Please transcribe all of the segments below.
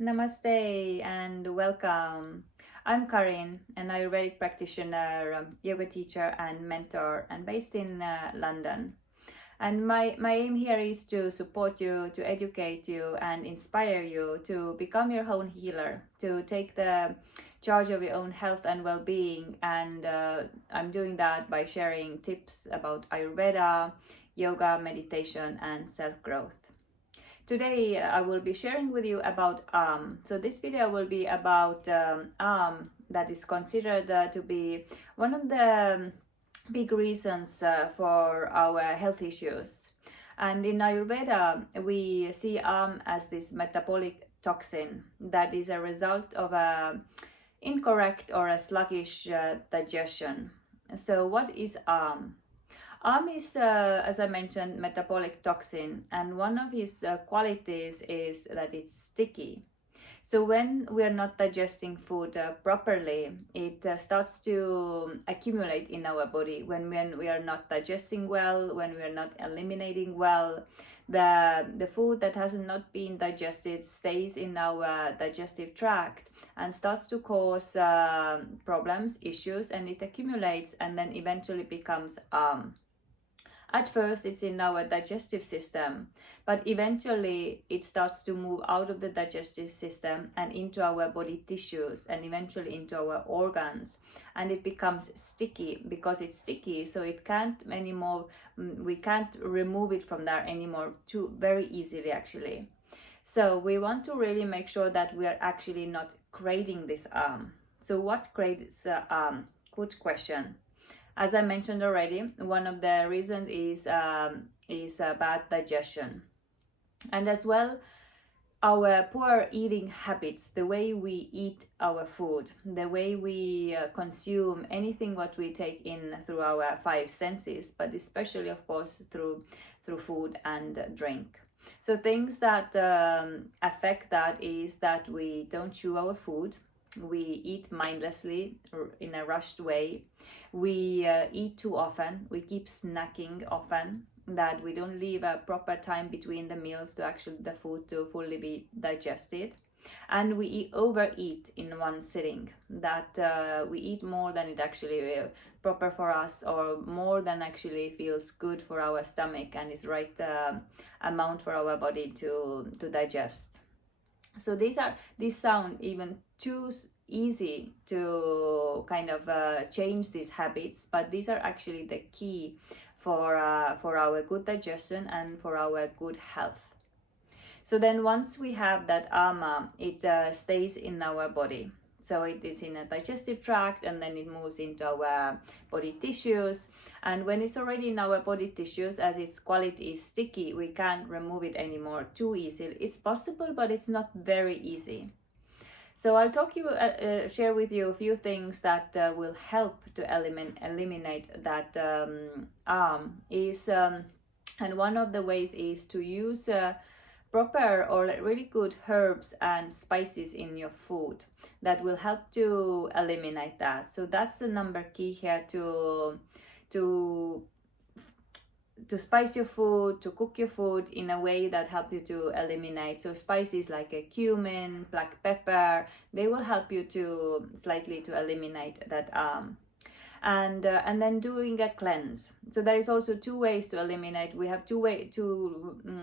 Namaste and welcome. I'm Karin, an Ayurvedic practitioner, yoga teacher, and mentor, and based in London. And my aim here is to support you, to educate you, and inspire you to become your own healer, to take the charge of your own health and well being. And I'm doing that by sharing tips about Ayurveda, yoga, meditation, and self growth. Today I will be sharing with you about So this video will be about that is considered to be one of the big reasons for our health issues. And in Ayurveda, we see as this metabolic toxin that is a result of a incorrect or a sluggish digestion. So what is is, as I mentioned, metabolic toxin, and one of his qualities is that it's sticky. So when we are not digesting food properly, it starts to accumulate in our body. When we are not digesting well, when we are not eliminating well, the food that has not been digested stays in our digestive tract and starts to cause problems, issues, and it accumulates and then eventually becomes At first, it's in our digestive system, but eventually it starts to move out of the digestive system and into our body tissues and eventually into our organs. And it becomes sticky. Because it's sticky, so it can't anymore, we can't remove it from there anymore too very easily actually. So we want to really make sure that we are actually not creating this So what creates good question. As I mentioned already, one of the reasons is bad digestion, and as well our poor eating habits, the way we eat our food, the way we consume anything what we take in through our five senses, but especially of course through food and drink. So things that affect that is that we don't chew our food. We eat mindlessly or in a rushed way. We eat too often. We keep snacking often, that we don't leave a proper time between the meals to actually the food to fully be digested. And we overeat in one sitting, that we eat more than it actually proper for us, or more than actually feels good for our stomach and is right amount for our body to digest. So these sound even too easy to kind of change these habits, but these are actually the key for our good digestion and for our good health. So then once we have that ama, it stays in our body. So it is in a digestive tract and then it moves into our body tissues. And when it's already in our body tissues, as its quality is sticky, we can't remove it anymore too easily. It's possible, but it's not very easy. So I'll share with you a few things that will help to eliminate that and one of the ways is to use proper or really good herbs and spices in your food that will help to eliminate that. So that's the number key here, to spice your food, to cook your food in a way that help you to eliminate. So spices like a cumin, black pepper, they will help you to slightly to eliminate that and then doing a cleanse. So there is also two ways to eliminate. We have two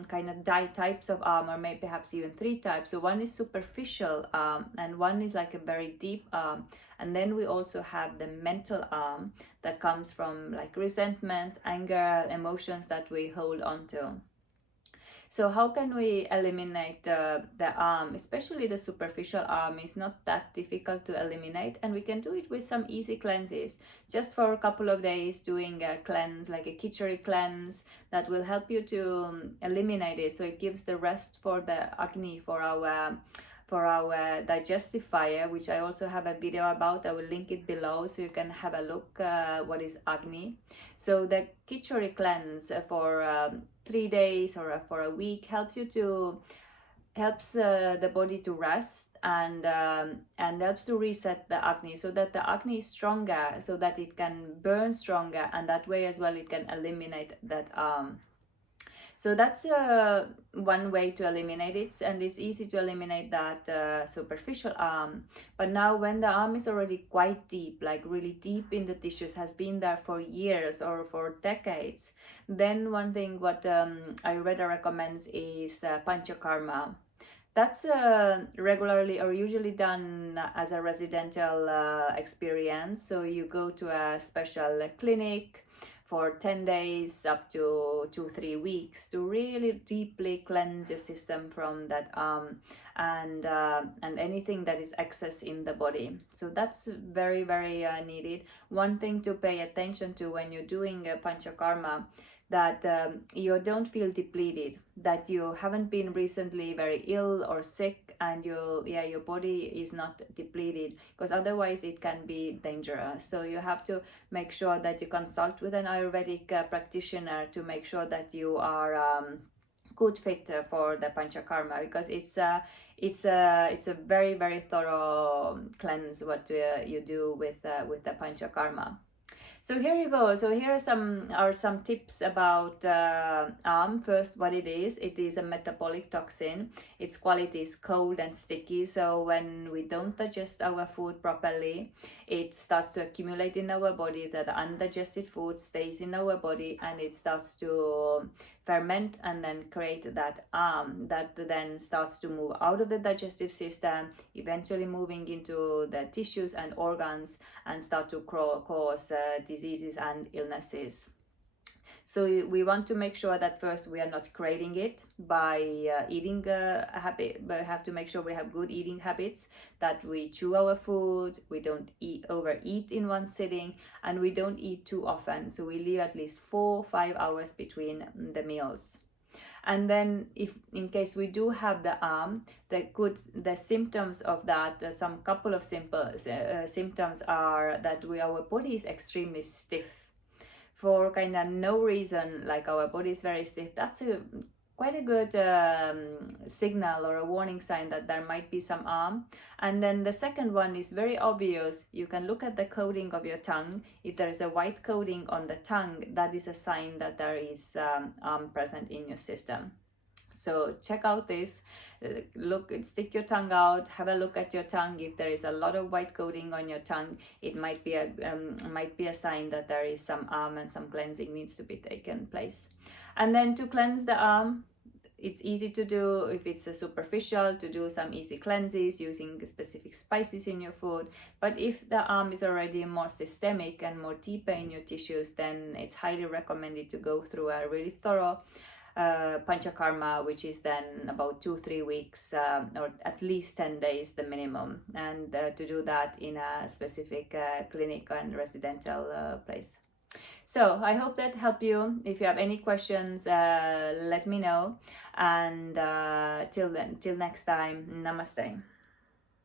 kind of types of or maybe perhaps even three types. So one is superficial and one is like a very deep and then we also have the mental that comes from like resentments, anger, emotions that we hold on to. So how can we eliminate the especially the superficial is not that difficult to eliminate, and we can do it with some easy cleanses. Just for a couple of days doing a cleanse, like a khichdi cleanse, that will help you to eliminate it. So it gives the rest for the agni, for our digestive fire, which I also have a video about. I will link it below so you can have a look what is agni. So the khichdi cleanse for 3 days or for a week helps the body to rest and helps to reset the agni, so that the agni is stronger, so that it can burn stronger, and that way as well it can eliminate that So that's one way to eliminate it, and it's easy to eliminate that superficial arm. But now when the arm is already quite deep, like really deep in the tissues, has been there for years or for decades, then one thing what Ayurveda recommends is panchakarma. That's regularly or usually done as a residential experience. So you go to a special clinic for 10 days up to 2-3 weeks to really deeply cleanse your system from that and anything that is excess in the body. So that's very, very needed. One thing to pay attention to when you're doing a panchakarma, that you don't feel depleted, that you haven't been recently very ill or sick, and your body is not depleted, because otherwise it can be dangerous. So you have to make sure that you consult with an Ayurvedic practitioner to make sure that you are good fit for the panchakarma, because it's a very, very thorough cleanse what you do with the panchakarma. So here you go. So here are some tips about First, what it is. It is a metabolic toxin. Its quality is cold and sticky. So when we don't digest our food properly, it starts to accumulate in our body. That the undigested food stays in our body, and it starts to ferment and then create that that then starts to move out of the digestive system, eventually moving into the tissues and organs, and start to cause diseases and illnesses. So we want to make sure that first we are not creating it by eating habit, but we have to make sure we have good eating habits, that we chew our food, we don't overeat in one sitting, and we don't eat too often. So we leave at least 4-5 hours between the meals. And then if in case we do have the the symptoms of that, some couple of simple symptoms are that our body is extremely stiff for kind of no reason, like our body is very stiff. That's quite a good signal or a warning sign that there might be some harm. And then the second one is very obvious. You can look at the coating of your tongue. If there is a white coating on the tongue, that is a sign that there is harm present in your system. So check out this, stick your tongue out, have a look at your tongue. If there is a lot of white coating on your tongue, it might be a sign that there is some harm and some cleansing needs to be taken place. And then to cleanse the arm, it's easy to do. If it's a superficial, to do some easy cleanses using specific spices in your food. But if the arm is already more systemic and more deeper in your tissues, then it's highly recommended to go through a really thorough panchakarma, which is then about 2-3 weeks or at least 10 days the minimum, and to do that in a specific clinic and residential place. So I hope that helped you. If you have any questions, let me know, and till next time, namaste.